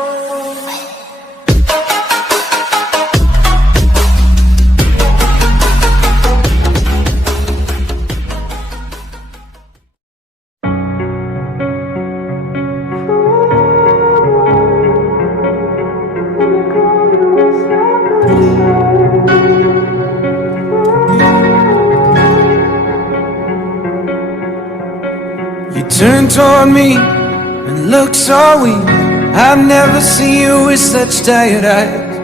You turned toward me and looked so weak. I've never seen you with such tired eyes.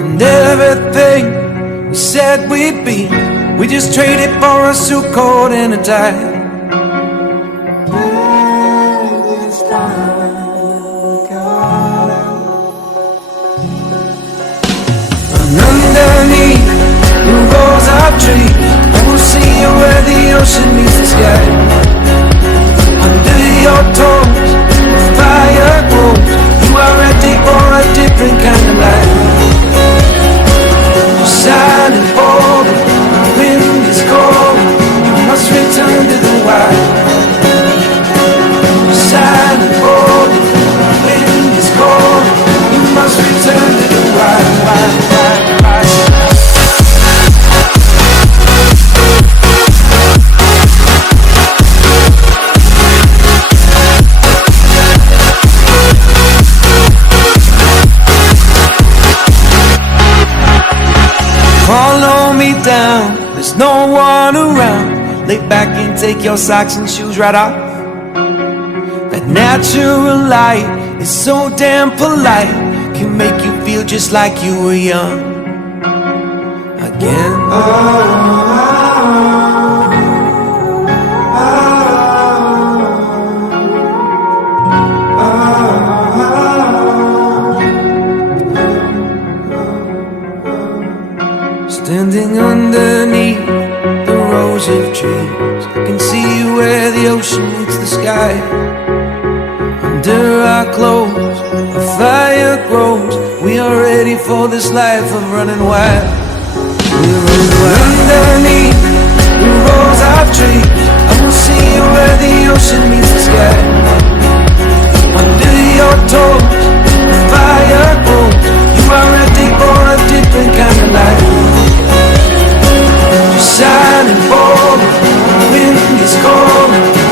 And everything we said we'd be, we just traded for a suit coat and a tie. And underneath the rows of trees, I will see you where the ocean meets the sky. Under your toes, the fire grows. You are ready for a different kind of life. You're silent, bold, the wind is cold. You must return to the wild. You're silent, bold, the wind is cold. You must return to the wild, wild, wild, wild. Follow me down, there's no one around. Lay back and take your socks and shoes right off. That natural light is so damn polite, can make you feel just like you were young again. Standing underneath the rows of trees, I can see where the ocean meets the sky. Under our clothes, a fire grows. We are ready for this life of running wild. We're running wild. Underneath the rows of trees, I will see you where the ocean meets the sky. Under your toes, the fire grows. You are ready for a different kind of life. Silent, bold, the wind is cold.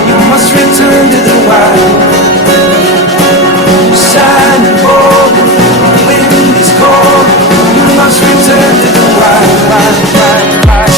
You must return to the wild. Silent, bold, the wind is cold. You must return to the wild, wild, wild, wild.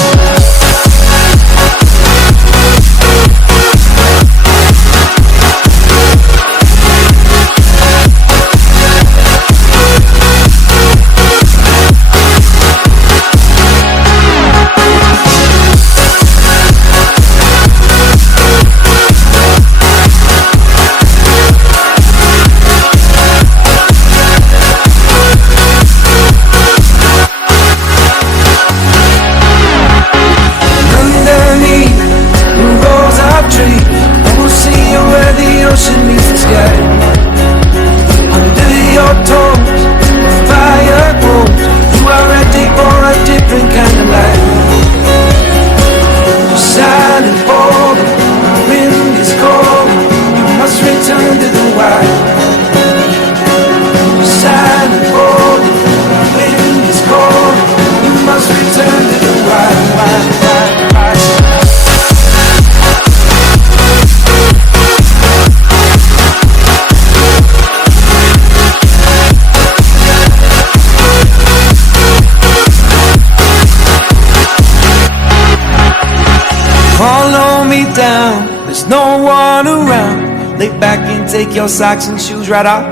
Follow me down, there's no one around. Lay back and take your socks and shoes right off.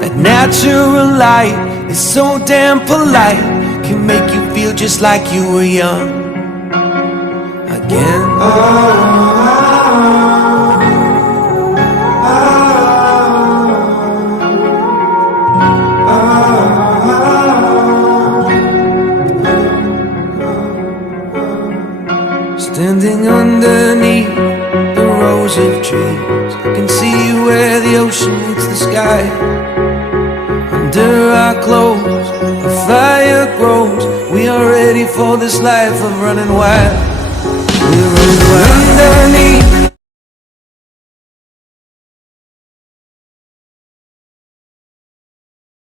That natural light is so damn polite, can make you feel just like you were young again. Standing underneath the rows of trees, I can see where the ocean meets the sky. Under our clothes, a fire grows. We are ready for this life of running wild. We're running wild underneath